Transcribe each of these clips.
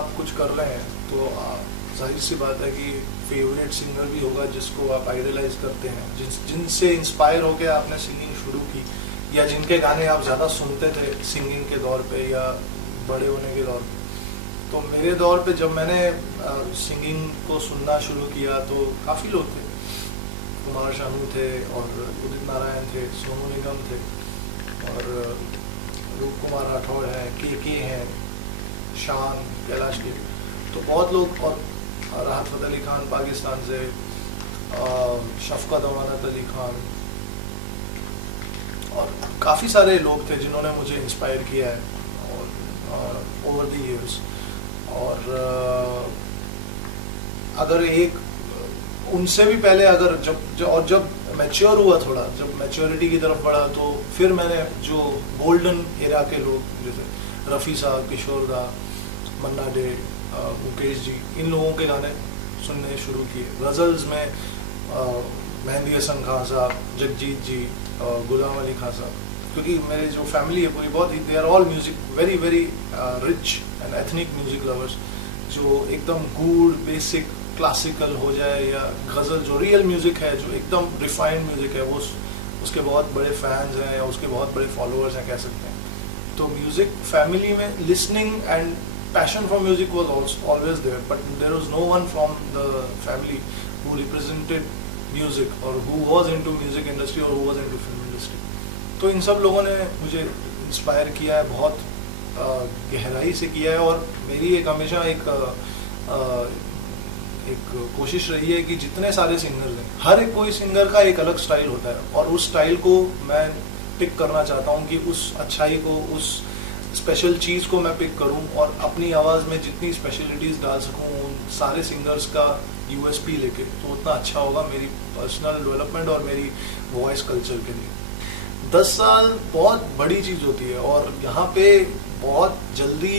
आप कुछ कर रहे हैं तो जाहिर सी बात है कि फेवरेट सिंगर भी होगा जिसको आप आइडलाइज करते हैं, जिनसे इंस्पायर होकर आपने सिंगिंग शुरू की, या जिनके गाने आप ज़्यादा सुनते थे सिंगिंग के दौर पे या बड़े होने के दौर पे। तो मेरे दौर पे जब मैंने सिंगिंग को सुनना शुरू किया तो काफ़ी लोग थे। कुमार शानू थे और उदित नारायण थे, सोनू निगम थे और रूप कुमार राठौड़ हैं, के हैं, शान, कैलाश के, तो बहुत लोग, और राहत फ़तेह अली खान पाकिस्तान से, शफ़क़त अमानत अली खान, और काफ़ी सारे लोग थे जिन्होंने मुझे इंस्पायर किया है और ओवर द ईयर्स। और अगर एक उनसे भी पहले अगर जब मैच्योर हुआ, थोड़ा जब मैच्योरिटी की तरफ बढ़ा, तो फिर मैंने जो गोल्डन एरा के लोग जैसे रफ़ी साहब, किशोर दा, मन्ना डे, मुकेश जी, इन लोगों के गाने सुनने शुरू किए। गज़ल्स में मेहंदी हसन खान साहब, जगजीत जी, गुलाम अली खान साहब, क्योंकि मेरे जो फैमिली है पूरी बहुत ही, they are all music very very rich and ethnic music lovers, जो एकदम गूढ़ बेसिक क्लासिकल हो जाए या गज़ल जो रियल म्यूज़िक है, जो एकदम रिफाइंड म्यूज़िक है, वो उसके बहुत बड़े फैंस हैं या उसके बहुत बड़े फॉलोअर्स हैं कह सकते हैं। तो म्यूज़िक फैमिली में listening and passion for music was also always there, but there was no one from the family who represented music or who was into music industry or who was into film industry. तो इन सब लोगों ने मुझे inspire किया है, बहुत गहराई से किया है। और मेरी एक हमेशा एक कोशिश रही है कि जितने सारे सिंगर्स हैं, हर एक कोई सिंगर का एक अलग स्टाइल होता है और उस स्टाइल को मैं पिक करना चाहता हूँ कि उस अच्छाई को, उस स्पेशल चीज़ को मैं पिक करूं और अपनी आवाज़ में जितनी स्पेशलिटीज़ डाल सकूं उन सारे सिंगर्स का यूएसपी लेके, तो उतना अच्छा होगा मेरी पर्सनल डेवलपमेंट और मेरी वॉइस कल्चर के लिए। 10 साल बहुत बड़ी चीज़ होती है और यहाँ पे बहुत जल्दी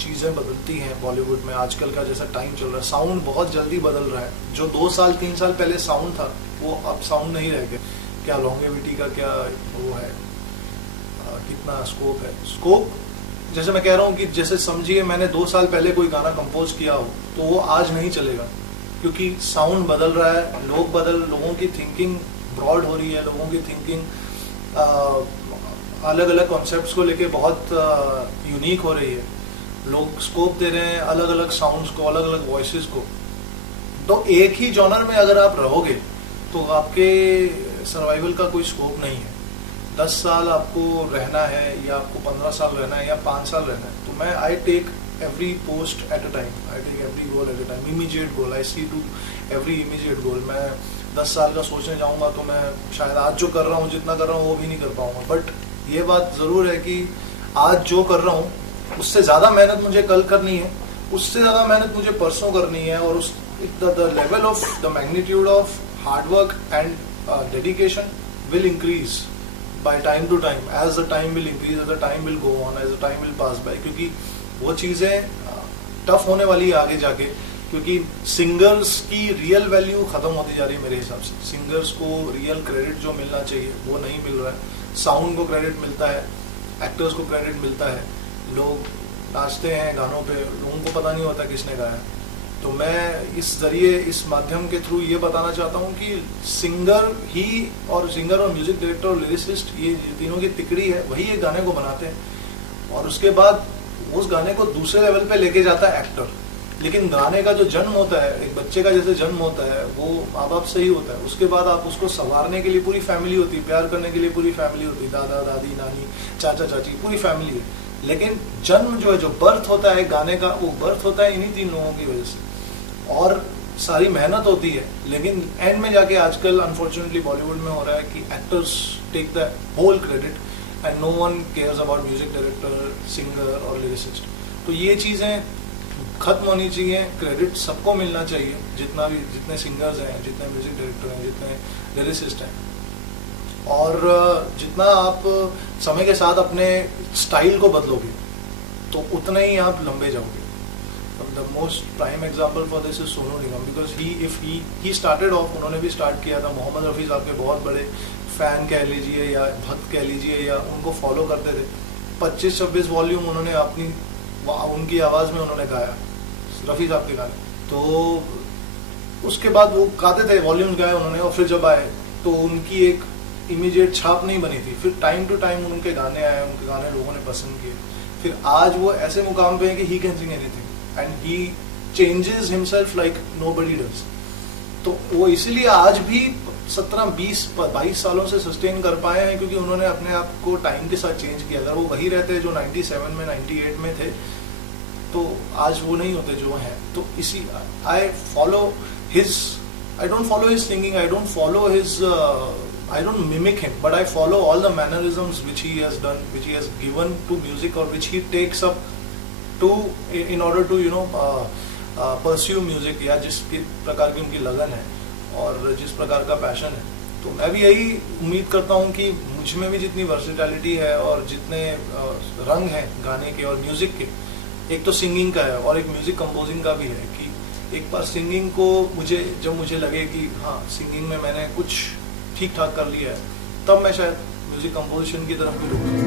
चीज़ें बदलती हैं बॉलीवुड में। आजकल का जैसा टाइम चल रहा है, साउंड बहुत जल्दी बदल रहा है। जो 2 साल 3 साल पहले साउंड था वो अब साउंड नहीं रह गया। क्या लॉन्गेविटी का क्या वो है, कितना स्कोप है। स्कोप जैसे मैं कह रहा हूँ कि जैसे समझिए मैंने 2 साल पहले कोई गाना कंपोज किया हो तो वो आज नहीं चलेगा, क्योंकि साउंड बदल रहा है, लोगों की थिंकिंग ब्रॉड हो रही है, लोगों की थिंकिंग अलग अलग कॉन्सेप्ट्स को लेके बहुत यूनिक हो रही है। लोग स्कोप दे रहे हैं अलग अलग साउंड्स को, अलग अलग वॉइसेस को। तो एक ही जॉनर में अगर आप रहोगे तो आपके सर्वाइवल का कोई स्कोप नहीं है। 10 साल आपको रहना है या आपको 15 साल रहना है या 5 साल रहना है, तो मैं I take every post at a time, I take every goal at a time, immediate goal, I see to every immediate goal. मैं 10 साल का सोचने जाऊंगा तो मैं शायद आज जो कर रहा हूँ, जितना कर रहा हूँ वो भी नहीं कर पाऊंगा। बट ये बात ज़रूर है कि आज जो कर रहा हूँ उससे ज़्यादा मेहनत मुझे कल करनी है, उससे ज़्यादा मेहनत मुझे परसों करनी है, और उस the level of the magnitude of hard work and dedication will increase by time to time, as the time will increase, as the time will go on, as the time will pass by, क्योंकि वो चीज़ें tough होने वाली है आगे जाके, क्योंकि singers की रियल वैल्यू ख़त्म होती जा रही है मेरे हिसाब से। सिंगर्स को रियल क्रेडिट जो मिलना चाहिए वो नहीं मिल रहा है। साउंड को क्रेडिट मिलता है, एक्टर्स को क्रेडिट मिलता है, लोग नाचते हैं गानों पे, लोगों को पता नहीं होता किसने गाया। तो मैं इस जरिए, इस माध्यम के थ्रू ये बताना चाहता हूँ कि सिंगर और म्यूजिक डायरेक्टर और लिरिसिस्ट, ये तीनों की तिकड़ी है, वही एक गाने को बनाते हैं और उसके बाद उस गाने को दूसरे लेवल पे लेके जाता है एक्टर। लेकिन गाने का जो जन्म होता है, एक बच्चे का जैसे जन्म होता है, वो माँ बाप से ही होता है। उसके बाद आप उसको संवारने के लिए पूरी फैमिली होती है, प्यार करने के लिए पूरी फैमिली होती है, दादा दादी नानी चाचा चाची पूरी फैमिली है। लेकिन जन्म जो है, जो बर्थ होता है गाने का, वो बर्थ होता है इन्हीं 3 लोगों की वजह से। और सारी मेहनत होती है, लेकिन एंड में जाके आजकल अनफॉर्चुनेटली बॉलीवुड में हो रहा है कि actors take the whole credit and no one cares about music director, singer और लिरिसिस्ट। तो ये चीज़ें खत्म होनी चाहिए, क्रेडिट सबको मिलना चाहिए, जितने सिंगर्स हैं, जितने म्यूजिक डायरेक्टर हैं, जितने लिरिसिस्ट हैं। और जितना आप समय के साथ अपने स्टाइल को बदलोगे तो उतना ही आप लंबे जाओगे। The most prime example for this is Sonu Nigam, because he started off, उन्होंने भी स्टार्ट किया था, मोहम्मद रफ़ी साहब के बहुत बड़े फ़ैन कह लीजिए या भक्त कह लीजिए, या उनको फॉलो करते थे। 25-26 वॉल्यूम उन्होंने अपनी उनकी आवाज़ में उन्होंने गाया, रफ़ी साहब के गाने। तो उसके बाद वो गाते थे, वॉल्यूम्स गाए उन्होंने, और फिर जब आए तो उनकी एक इमीडिएट छाप नहीं बनी थी। फिर टाइम टू टाइम उनके गाने आए, उनके गाने लोगों ने पसंद किए। फिर आज वो ऐसे मुकाम पे है कि he can sing anything and he changes himself like nobody does. तो वो इसीलिए आज भी 17-20-22 सालों से सस्टेन कर पाए हैं, क्योंकि उन्होंने अपने आप को टाइम के साथ चेंज किया। अगर वो वही रहते जो 97 में 98 में थे तो आज वो नहीं होते जो हैं। तो इसी I follow his, I don't follow his singing, I don't follow his, I don't mimic him, but I follow all the mannerisms which he has done, which he has given to music, or which he takes up to in order to pursue music, या जिस प्रकार की उनकी लगन है और जिस प्रकार का पैशन है। तो मैं भी यही उम्मीद करता हूँ कि मुझ में भी जितनी वर्सेटैलिटी है और जितने रंग हैं गाने के और म्यूजिक के, एक तो सिंगिंग का है और एक म्यूजिक कंपोजिंग का भी है, कि एक बार सिंगिंग को जब मुझे लगे कि हाँ सिंगिंग में मैंने कुछ ठीक ठाक कर लिया है, तब मैं शायद म्यूजिक कंपोजिशन की तरफ भी रुकूं।